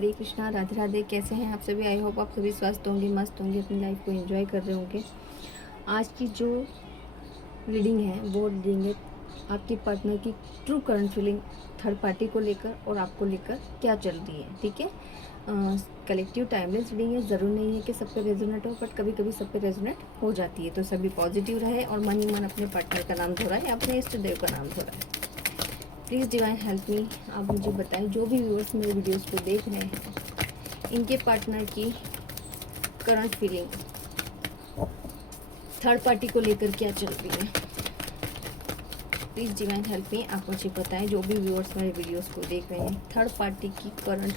हरे कृष्णा, राधे राधे। कैसे हैं आप सभी? आई होप आप सभी स्वस्थ होंगे, मस्त होंगे, अपनी लाइफ को एंजॉय कर रहे होंगे। आज की जो रीडिंग है वो रीडिंग है आपकी पार्टनर की true current feeling third party को लेकर और आपको लेकर क्या चल रही है। ठीक है, कलेक्टिव टाइमलेस रीडिंग है। ज़रूर नहीं है कि सब पे रेजोनेट हो, बट कभी कभी सब पे रेजोनेट हो जाती है। तो सभी पॉजिटिव रहे और मन ही मन अपने पार्टनर का नाम धो रहा है, अपने इष्ट देव का नाम धो रहा है। Please divine help me. आप मुझे बताएं, जो भी व्यूअर्स मेरे वीडियोस को देख रहे हैं, इनके पार्टनर की करंट फीलिंग थर्ड पार्टी को लेकर क्या चल रही है। Please divine help me. आप मुझे बताएं, जो भी व्यूअर्स मेरे वीडियोस को देख रहे हैं, थर्ड पार्टी की करंट,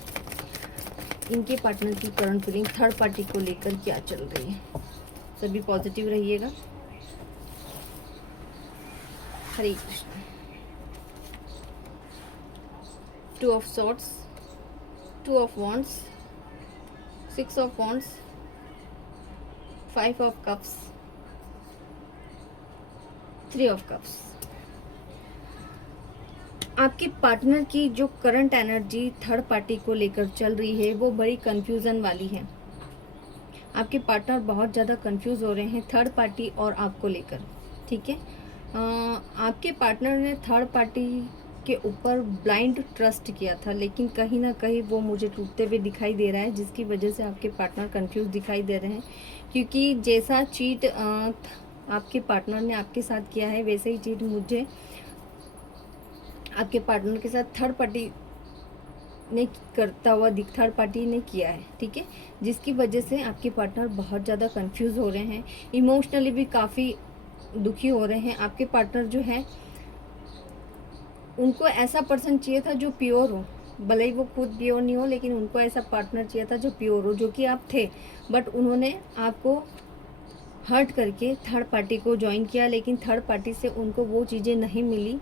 इनके पार्टनर की करंट फीलिंग थर्ड पार्टी को लेकर क्या चल रही है। सभी पॉजिटिव रहिएगा। Hare Krishna. Two of swords, two of wands, six of wands, five of cups, three of cups. आपके पार्टनर की जो करंट एनर्जी थर्ड पार्टी को लेकर चल रही है वो बड़ी कंफ्यूजन वाली है। आपके पार्टनर बहुत ज़्यादा कंफ्यूज हो रहे हैं थर्ड पार्टी और आपको लेकर। ठीक है, आपके पार्टनर ने थर्ड पार्टी के ऊपर ब्लाइंड ट्रस्ट किया था, लेकिन कहीं ना कहीं वो मुझे टूटते हुए दिखाई दे रहा है, जिसकी वजह से आपके पार्टनर कंफ्यूज दिखाई दे रहे हैं। क्योंकि जैसा चीट आपके पार्टनर ने आपके साथ किया है, वैसे ही चीट मुझे आपके पार्टनर के साथ थर्ड पार्टी ने करता हुआ थर्ड पार्टी ने किया है। ठीक है, जिसकी वजह से आपके पार्टनर बहुत ज़्यादा कंफ्यूज हो रहे हैं, इमोशनली भी काफ़ी दुखी हो रहे हैं। आपके पार्टनर जो है, उनको ऐसा पर्सन चाहिए था जो प्योर हो, भले ही वो खुद प्योर नहीं हो, लेकिन उनको ऐसा पार्टनर चाहिए था जो प्योर हो, जो कि आप थे। बट उन्होंने आपको हर्ट करके थर्ड पार्टी को ज्वाइन किया, लेकिन थर्ड पार्टी से उनको वो चीज़ें नहीं मिली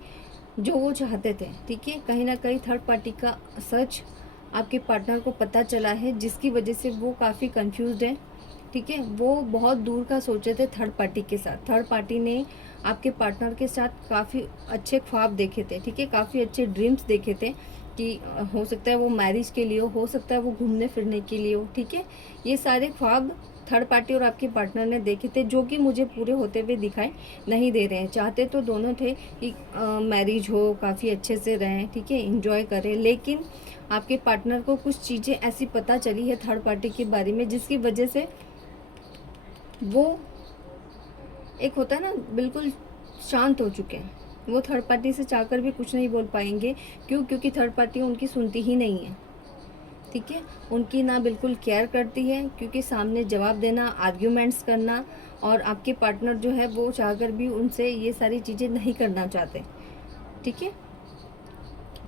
जो वो चाहते थे। ठीक है, कहीं ना कहीं थर्ड पार्टी का सच आपके पार्टनर को पता चला है, जिसकी वजह से वो काफ़ी कंफ्यूज्ड है। ठीक है, वो बहुत दूर का सोचे थे थर्ड पार्टी के साथ। थर्ड पार्टी ने आपके पार्टनर के साथ काफ़ी अच्छे ख्वाब देखे थे। ठीक है, काफ़ी अच्छे ड्रीम्स देखे थे कि हो सकता है वो मैरिज के लिए हो सकता है वो घूमने फिरने के लिए हो। ठीक है, ये सारे ख्वाब थर्ड पार्टी और आपके पार्टनर ने देखे थे, जो कि मुझे पूरे होते हुए दिखाई नहीं दे रहे हैं। चाहते तो दोनों थे कि मैरिज हो, काफ़ी अच्छे से रहें, ठीक है, इंजॉय करें, लेकिन आपके पार्टनर को कुछ चीज़ें ऐसी पता चली है थर्ड पार्टी के बारे में, जिसकी वजह से वो एक होता है ना, बिल्कुल शांत हो चुके हैं। वो थर्ड पार्टी से चाहकर भी कुछ नहीं बोल पाएंगे। क्योंकि थर्ड पार्टी उनकी सुनती ही नहीं है। ठीक है, उनकी ना बिल्कुल केयर करती है, क्योंकि सामने जवाब देना, आर्ग्यूमेंट्स करना, और आपके पार्टनर जो है वो चाहकर भी उनसे ये सारी चीज़ें नहीं करना चाहते। ठीक है,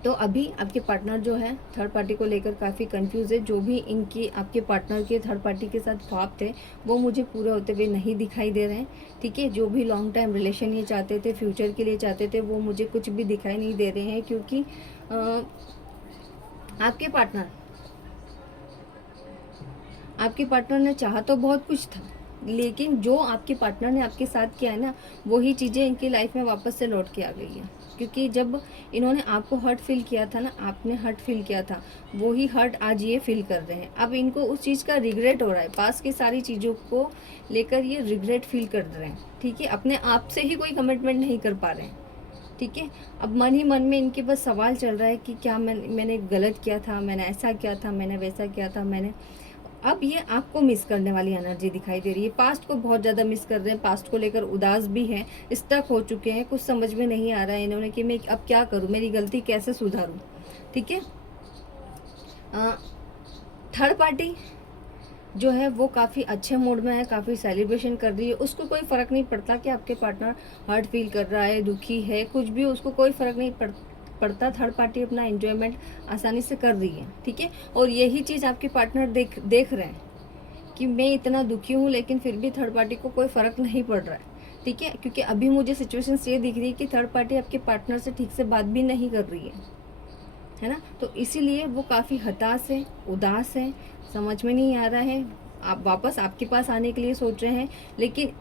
तो अभी आपके पार्टनर जो है थर्ड पार्टी को लेकर काफ़ी कंफ्यूज है। जो भी इनकी आपके पार्टनर के थर्ड पार्टी के साथ ख्वाब थे वो मुझे पूरे होते हुए नहीं दिखाई दे रहे हैं। ठीक है, जो भी लॉन्ग टाइम रिलेशन ये चाहते थे, फ्यूचर के लिए चाहते थे, वो मुझे कुछ भी दिखाई नहीं दे रहे हैं। क्योंकि आपके पार्टनर ने चाहा तो बहुत कुछ था, लेकिन जो आपके पार्टनर ने आपके साथ किया है ना, वही चीज़ें इनकी लाइफ में वापस से लौट के आ गई है। क्योंकि जब इन्होंने आपको हर्ट फील किया था ना, आपने हर्ट फील किया था, वही हर्ट आज ये फील कर रहे हैं। अब इनको उस चीज़ का रिग्रेट हो रहा है, पास की सारी चीज़ों को लेकर ये रिग्रेट फील कर रहे हैं। ठीक है, अपने आप से ही कोई कमिटमेंट नहीं कर पा रहे हैं। ठीक है, अब मन ही मन में इनके बस सवाल चल रहा है कि क्या मैंने गलत किया था, मैंने ऐसा किया था, मैंने वैसा किया था, मैंने। अब ये आपको मिस करने वाली एनर्जी दिखाई दे रही है। पास्ट को बहुत ज़्यादा मिस कर रहे हैं, पास्ट को लेकर उदास भी हैं, स्टक हो चुके हैं, कुछ समझ में नहीं आ रहा है इन्होंने कि मैं अब क्या करूं, मेरी गलती कैसे सुधारूं। ठीक है, थर्ड पार्टी जो है वो काफ़ी अच्छे मूड में है, काफ़ी सेलिब्रेशन कर रही है। उसको कोई फ़र्क नहीं पड़ता कि आपके पार्टनर हर्ट फील कर रहा है, दुखी है, कुछ भी उसको कोई फ़र्क नहीं पड़ता। थर्ड पार्टी अपना एंजॉयमेंट आसानी से कर रही है। ठीक है, और यही चीज़ आपके पार्टनर देख रहे हैं कि मैं इतना दुखी हूँ, लेकिन फिर भी थर्ड पार्टी को कोई फ़र्क नहीं पड़ रहा है। ठीक है, क्योंकि अभी मुझे सिचुएशन ये दिख रही है कि थर्ड पार्टी आपके पार्टनर से ठीक से बात भी नहीं कर रही है ना। तो इसीलिए वो काफ़ी हताश है, उदास है, समझ में नहीं आ रहा है। आप वापस आपके पास आने के लिए सोच रहे हैं, लेकिन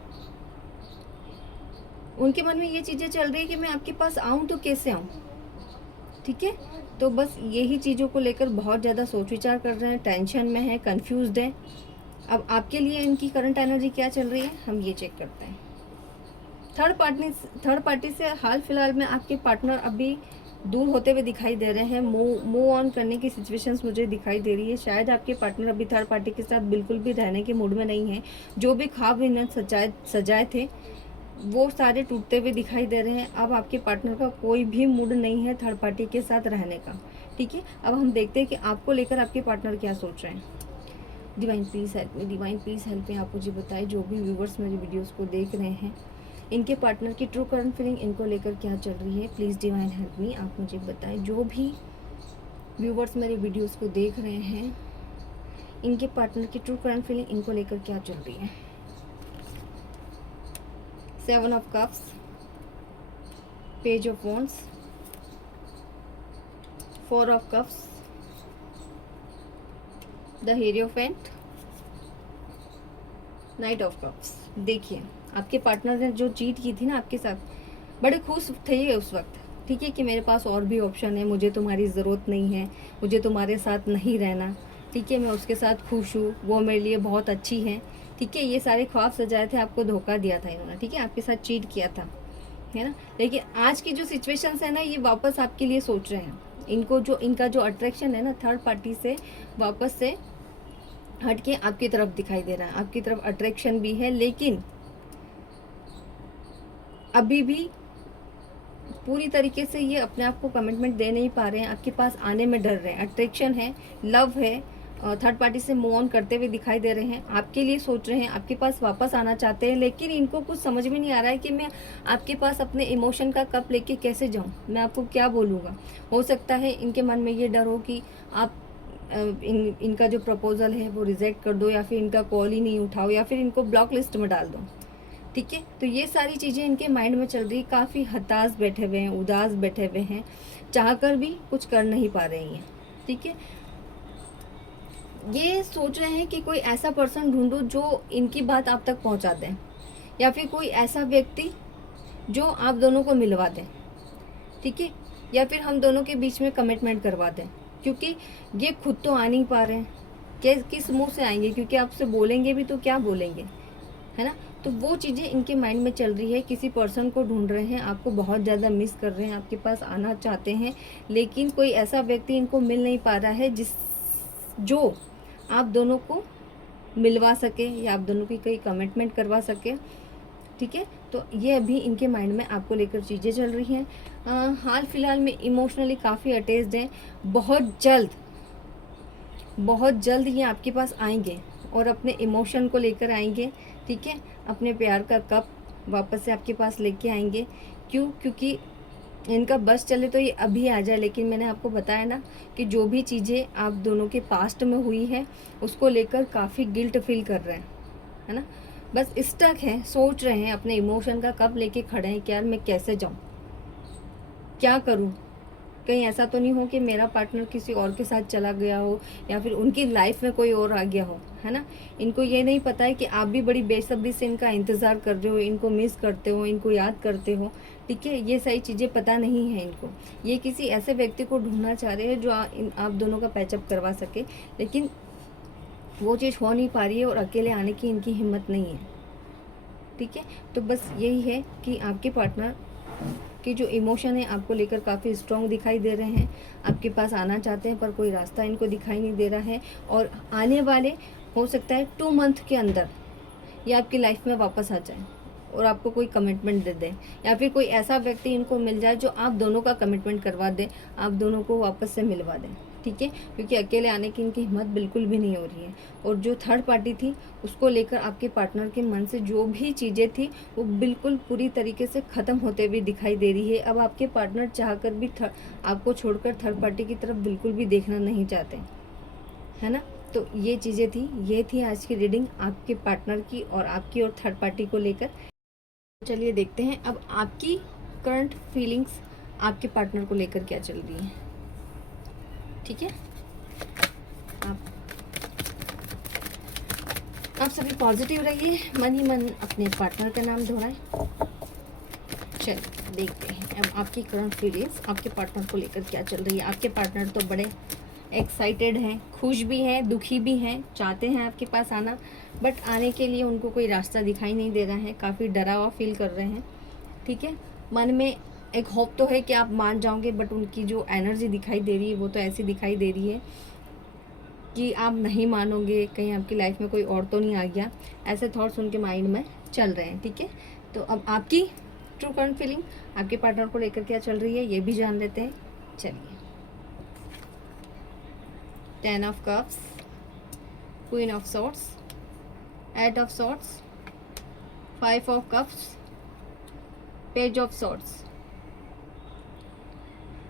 उनके मन में ये चीज़ें चल रही है कि मैं आपके पास आऊँ तो कैसे आऊँ। ठीक है। तो बस यही चीज़ों को लेकर बहुत ज़्यादा सोच विचार कर रहे हैं, टेंशन में है, कंफ्यूज्ड है। अब आपके लिए इनकी करंट एनर्जी क्या चल रही है, हम ये चेक करते हैं। थर्ड पार्टी से हाल फिलहाल में आपके पार्टनर अभी दूर होते हुए दिखाई दे रहे हैं। मूव ऑन करने की सिचुएशंस मुझे दिखाई दे रही है। शायद आपके पार्टनर अभी थर्ड पार्टी के साथ बिल्कुल भी रहने के मूड में नहीं है। जो भी ख्वाब इन्हें सजाए थे वो सारे टूटते हुए दिखाई दे रहे हैं। अब आपके पार्टनर का कोई भी मूड नहीं है थर्ड पार्टी के साथ रहने का। ठीक है, अब हम देखते हैं कि आपको लेकर आपके पार्टनर क्या सोच रहे हैं। Divine please help me, divine please help me. आप मुझे बताएं, जो भी व्यूवर्स मेरे वीडियोस को देख रहे हैं, इनके पार्टनर की ट्रू करंट फीलिंग इनको लेकर क्या चल रही है। प्लीज़ डिवाइन हेल्प मी, आप मुझे बताएं। जो भी व्यूवर्स मेरे वीडियोस को देख रहे हैं, इनके पार्टनर की ट्रू करंट फीलिंग इनको लेकर क्या चल रही है। 7 of cups, page of wands, 4 of cups, the hierophant, knight of cups. देखिए, आपके पार्टनर ने जो चीट की थी ना आपके साथ, बड़े खुश थे ये उस वक्त। ठीक है, कि मेरे पास और भी ऑप्शन है, मुझे तुम्हारी ज़रूरत नहीं है, मुझे तुम्हारे साथ नहीं रहना। ठीक है, मैं उसके साथ खुश हूँ, वो मेरे लिए बहुत अच्छी है। ठीक है, ये सारे ख्वाब सजाए थे, आपको धोखा दिया था इन्होंने। ठीक है, आपके साथ चीट किया था, है ना। लेकिन आज की जो सिचुएशंस है ना, ये वापस आपके लिए सोच रहे हैं। इनका जो अट्रैक्शन है ना थर्ड पार्टी से, वापस से हट के आपकी तरफ दिखाई दे रहा है। आपकी तरफ अट्रैक्शन भी है, लेकिन अभी भी पूरी तरीके से ये अपने आप को कमिटमेंट दे नहीं पा रहे हैं। आपके पास आने में डर रहे हैं। अट्रैक्शन है, लव है, थर्ड पार्टी से मूव ऑन करते हुए दिखाई दे रहे हैं। आपके लिए सोच रहे हैं, आपके पास वापस आना चाहते हैं, लेकिन इनको कुछ समझ में नहीं आ रहा है कि मैं आपके पास अपने इमोशन का कप लेके कैसे जाऊं, मैं आपको क्या बोलूँगा। हो सकता है इनके मन में ये डर हो कि आप इनका जो प्रपोजल है वो रिजेक्ट कर दो, या फिर इनका कॉल ही नहीं उठाओ, या फिर इनको ब्लॉक लिस्ट में डाल दो। ठीक है, तो ये सारी चीज़ें इनके माइंड में चल रही। काफ़ी हताश बैठे हुए हैं, उदास बैठे हुए हैं, चाहकर भी कुछ कर नहीं पा रही हैं। ठीक है, ये सोच रहे हैं कि कोई ऐसा पर्सन ढूंढो जो इनकी बात आप तक पहुंचा दें, या फिर कोई ऐसा व्यक्ति जो आप दोनों को मिलवा दें। ठीक है, या फिर हम दोनों के बीच में कमिटमेंट करवा दें, क्योंकि ये खुद तो आ नहीं पा रहे हैं। किस मुंह से आएंगे, क्योंकि आपसे बोलेंगे भी तो क्या बोलेंगे, है ना। तो वो चीज़ें इनके माइंड में चल रही है। किसी पर्सन को ढूंढ रहे हैं, आपको बहुत ज़्यादा मिस कर रहे हैं, आपके पास आना चाहते हैं, लेकिन कोई ऐसा व्यक्ति इनको मिल नहीं पा रहा है जो आप दोनों को मिलवा सके, या आप दोनों की कोई कमिटमेंट करवा सके। ठीक है, तो ये अभी इनके माइंड में आपको लेकर चीज़ें चल रही हैं। हाल फिलहाल में इमोशनली काफ़ी अटैच्ड हैं। बहुत जल्द ये आपके पास आएंगे और अपने इमोशन को लेकर आएंगे। ठीक है, अपने प्यार का कप वापस से आपके पास लेके आएंगे। क्योंकि इनका बस चले तो ये अभी आ जाए, लेकिन मैंने आपको बताया ना कि जो भी चीज़ें आप दोनों के पास्ट में हुई है उसको लेकर काफ़ी गिल्ट फील कर रहे हैं, है ना। बस स्टक है, सोच रहे हैं, अपने इमोशन का कप लेके खड़े हैं कि यार मैं कैसे जाऊँ, क्या करूँ। कहीं ऐसा तो नहीं हो कि मेरा पार्टनर किसी और के साथ चला गया हो, या फिर उनकी लाइफ में कोई और आ गया हो, है ना। इनको ये नहीं पता है कि आप भी बड़ी बेसब्री से इनका इंतज़ार कर रहे हो, इनको मिस करते हो, इनको याद करते हो। ठीक है, ये सारी चीज़ें पता नहीं है इनको। ये किसी ऐसे व्यक्ति को ढूंढना चाह रहे हैं जो आप दोनों का पैचअप करवा सके, लेकिन वो चीज़ हो नहीं पा रही है और अकेले आने की इनकी हिम्मत नहीं है। ठीक है, तो बस यही है कि आपके पार्टनर कि जो इमोशन है आपको लेकर काफ़ी स्ट्रॉन्ग दिखाई दे रहे हैं। आपके पास आना चाहते हैं, पर कोई रास्ता इनको दिखाई नहीं दे रहा है। और आने वाले हो सकता है 2 मंथ के अंदर ये आपकी लाइफ में वापस आ जाए और आपको कोई कमिटमेंट दे दे, या फिर कोई ऐसा व्यक्ति इनको मिल जाए जो आप दोनों का कमिटमेंट करवा दे, आप दोनों को वापस से मिलवा दें। ठीक है, क्योंकि अकेले आने की इनकी हिम्मत बिल्कुल भी नहीं हो रही है। और जो थर्ड पार्टी थी उसको लेकर आपके पार्टनर के मन से जो भी चीज़ें थी वो बिल्कुल पूरी तरीके से ख़त्म होते हुए दिखाई दे रही है। अब आपके पार्टनर चाहकर भी आपको छोड़कर थर्ड पार्टी की तरफ बिल्कुल भी देखना नहीं चाहते, है ना। तो ये चीज़ें थी, ये थी आज की रीडिंग आपके पार्टनर की और आपकी और थर्ड पार्टी को लेकर। चलिए देखते हैं अब आपकी करंट फीलिंग्स आपके पार्टनर को लेकर क्या चल रही है। ठीक है, आप सभी पॉजिटिव रहिए, मन ही मन अपने पार्टनर का नाम दोहराएं। चलिए देखते हैं। अब आपकी करंट फीलिंग्स आपके पार्टनर को लेकर क्या चल रही है। आपके पार्टनर तो बड़े एक्साइटेड हैं, खुश भी हैं, दुखी भी हैं, चाहते हैं आपके पास आना, बट आने के लिए उनको कोई रास्ता दिखाई नहीं दे रहा है, काफ़ी डरा हुआ फील कर रहे हैं। ठीक है, मन में एक होप तो है कि आप मान जाओगे, बट उनकी जो एनर्जी दिखाई दे रही है वो तो ऐसी दिखाई दे रही है कि आप नहीं मानोगे, कहीं आपकी लाइफ में कोई और तो नहीं आ गया। ऐसे थॉट्स उनके माइंड में चल रहे हैं। ठीक है, तो अब आपकी ट्रू करंट फीलिंग आपके पार्टनर को लेकर क्या चल रही है ये भी जान लेते हैं। चलिए, 10 of cups, queen of swords, 8 of swords, 5 of cups, page of swords.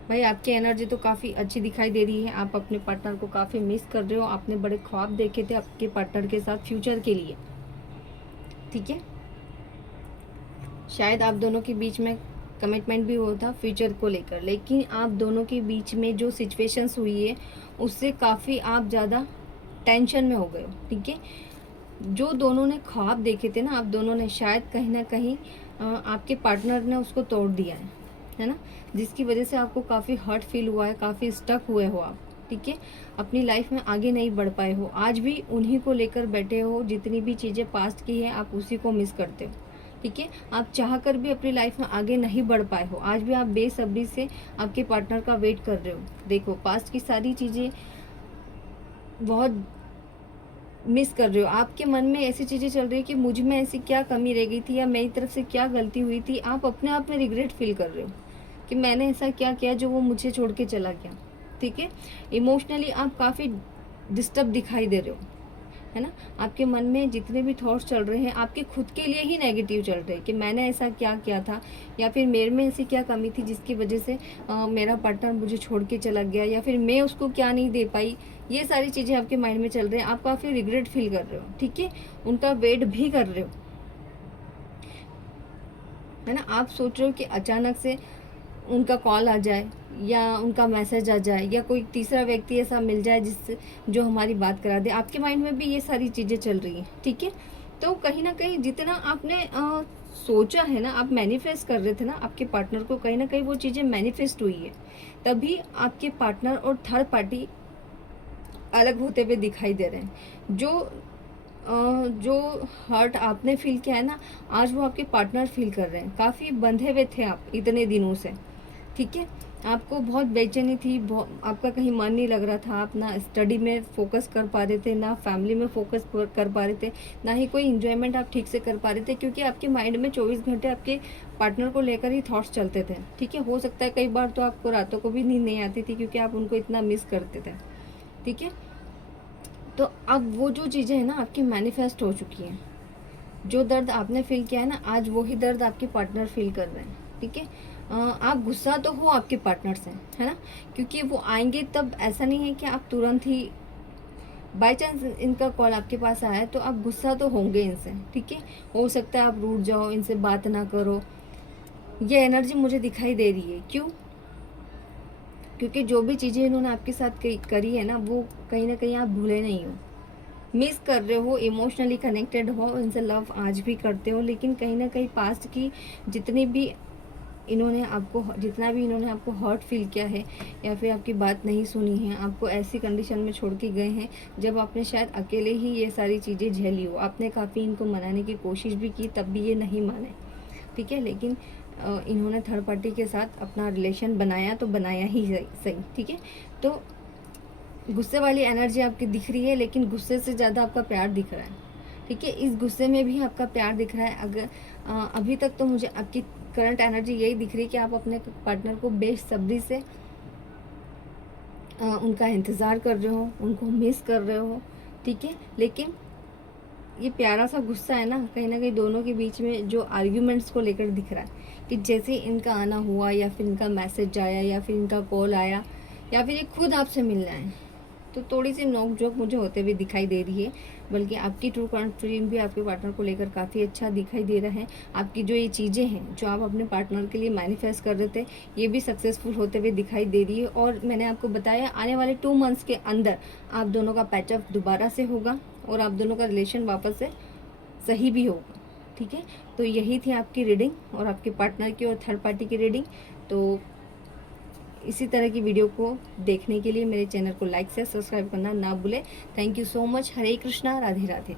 भाई आपकी एनर्जी तो काफ़ी अच्छी दिखाई दे रही है। आप अपने पार्टनर को काफ़ी मिस कर रहे हो। आपने बड़े ख्वाब देखे थे आपके पार्टनर के साथ फ्यूचर के लिए। ठीक है, शायद आप दोनों के बीच में कमिटमेंट भी हुआ था फ्यूचर को लेकर, लेकिन आप दोनों के बीच में जो सिचुएशंस हुई है उससे काफ़ी आप ज़्यादा टेंशन में हो गए हो। ठीक है, जो दोनों ने ख्वाब देखे थे ना आप दोनों ने, शायद कहीं ना कहीं आपके पार्टनर ने उसको तोड़ दिया है ना, जिसकी वजह से आपको काफ़ी हर्ट फील हुआ है, काफ़ी स्टक हुए हो आप। ठीक है, अपनी लाइफ में आगे नहीं बढ़ पाए हो, आज भी उन्हीं को लेकर बैठे हो। जितनी भी चीज़ें पास्ट की है आप उसी को मिस करते हो। ठीक है, आप चाह कर भी अपनी लाइफ में आगे नहीं बढ़ पाए हो, आज भी आप बेसब्री से आपके पार्टनर का वेट कर रहे हो। देखो, पास्ट की सारी चीज़ें बहुत मिस कर रहे हो। आपके मन में ऐसी चीज़ें चल रही है कि मुझ में ऐसी क्या कमी रह गई थी या मेरी तरफ से क्या गलती हुई थी। आप अपने आप में रिग्रेट फील कर रहे हो कि मैंने ऐसा क्या किया जो वो मुझे छोड़ के चला गया। ठीक है, इमोशनली आप काफ़ी डिस्टर्ब दिखाई दे रहे हो, है ना। आपके मन में जितने भी थॉट्स चल रहे हैं आपके खुद के लिए ही नेगेटिव चल रहे हैं कि मैंने ऐसा क्या किया था, या फिर मेरे में ऐसी क्या कमी थी जिसकी वजह से मेरा पार्टनर मुझे छोड़ के चला गया, या फिर मैं उसको क्या नहीं दे पाई। ये सारी चीज़ें आपके माइंड में चल रही हैं। आप काफ़ी रिग्रेट फील कर रहे हो। ठीक है, उनका वेट भी कर रहे हो, है ना। आप सोच रहे हो कि अचानक से उनका कॉल आ जाए या उनका मैसेज आ जाए या कोई तीसरा व्यक्ति ऐसा मिल जाए जिससे जो हमारी बात करा दे। आपके माइंड में भी ये सारी चीज़ें चल रही हैं। ठीक है, तो कहीं ना कहीं जितना आपने सोचा है ना, आप मैनिफेस्ट कर रहे थे ना आपके पार्टनर को, कहीं ना कहीं वो चीज़ें मैनिफेस्ट हुई है। तभी आपके पार्टनर और थर्ड पार्टी अलग होते हुए दिखाई दे रहे हैं। जो हर्ट आपने फील किया है ना, आज वो आपके पार्टनर फील कर रहे हैं। काफ़ी बंधे हुए थे आप इतने दिनों से। ठीक है, आपको बहुत बेचैनी थी, आपका कहीं मन नहीं लग रहा था। आप ना स्टडी में फोकस कर पा रहे थे, ना फैमिली में फोकस कर पा रहे थे, ना ही कोई इंजॉयमेंट आप ठीक से कर पा रहे थे, क्योंकि आपके माइंड में 24 घंटे आपके पार्टनर को लेकर ही थॉट्स चलते थे। ठीक है, हो सकता है कई बार तो आपको रातों को भी नींद नहीं आती थी क्योंकि आप उनको इतना मिस करते थे। ठीक है, तो अब वो जो चीज़ें हैं ना आपकी मैनिफेस्ट हो चुकी हैं। जो दर्द आपने फील किया है ना, आज वही दर्द आपके पार्टनर फील कर रहे हैं। ठीक है, आप गुस्सा तो हो आपके पार्टनर से, है ना, क्योंकि वो आएंगे तब। ऐसा नहीं है कि आप तुरंत ही बाई चांस इनका कॉल आपके पास आया है तो आप गुस्सा तो होंगे इनसे। ठीक है, हो सकता है आप रूठ जाओ, इनसे बात ना करो। ये एनर्जी मुझे दिखाई दे रही है। क्यों? क्योंकि जो भी चीज़ें इन्होंने आपके साथ करी है ना, वो कहीं ना कहीं आप भूले नहीं हो, मिस कर रहे हो, इमोशनली कनेक्टेड हो, इनसे लव आज भी करते हो, लेकिन कहीं ना कहीं पास्ट की जितनी भी जितना भी इन्होंने आपको हर्ट फील किया है, या फिर आपकी बात नहीं सुनी है, आपको ऐसी कंडीशन में छोड़ के गए हैं जब आपने शायद अकेले ही ये सारी चीज़ें झेली हो। आपने काफ़ी इनको मनाने की कोशिश भी की, तब भी ये नहीं माने। ठीक है, लेकिन इन्होंने थर्ड पार्टी के साथ अपना रिलेशन बनाया तो बनाया ही सही। ठीक है, तो गुस्से वाली एनर्जी आपकी दिख रही है, लेकिन गुस्से से ज़्यादा आपका प्यार दिख रहा है। ठीक है, इस गुस्से में भी आपका प्यार दिख रहा है। अगर अभी तक तो मुझे आपकी करंट एनर्जी यही दिख रही है कि आप अपने पार्टनर को बेसब्री से उनका इंतज़ार कर रहे हो, उनको मिस कर रहे हो। ठीक है, लेकिन ये प्यारा सा गुस्सा है ना कहीं दोनों के बीच में जो आर्ग्यूमेंट्स को लेकर दिख रहा है कि जैसे इनका आना हुआ, या फिर इनका मैसेज आया, या फिर इनका कॉल आया, या फिर ये खुद आपसे मिलना है, तो थोड़ी सी नोक झोंक मुझे होते हुए दिखाई दे रही है। बल्कि आपकी ट्रू कॉन्फिडेंस भी आपके पार्टनर को लेकर काफ़ी अच्छा दिखाई दे रहा है। आपकी जो ये चीज़ें हैं जो आप अपने पार्टनर के लिए मैनिफेस्ट कर रहे थे, ये भी सक्सेसफुल होते हुए दिखाई दे रही है। और मैंने आपको बताया आने वाले 2 मंथ्स के अंदर आप दोनों का पैचअप दोबारा से होगा और आप दोनों का रिलेशन वापस से सही भी होगा। ठीक है, तो यही थी आपकी रीडिंग और आपके पार्टनर की और थर्ड पार्टी की रीडिंग। तो इसी तरह की वीडियो को देखने के लिए मेरे चैनल को लाइक से सब्सक्राइब करना ना भूलें। Thank you so much. Hare Krishna, Radhe Radhe.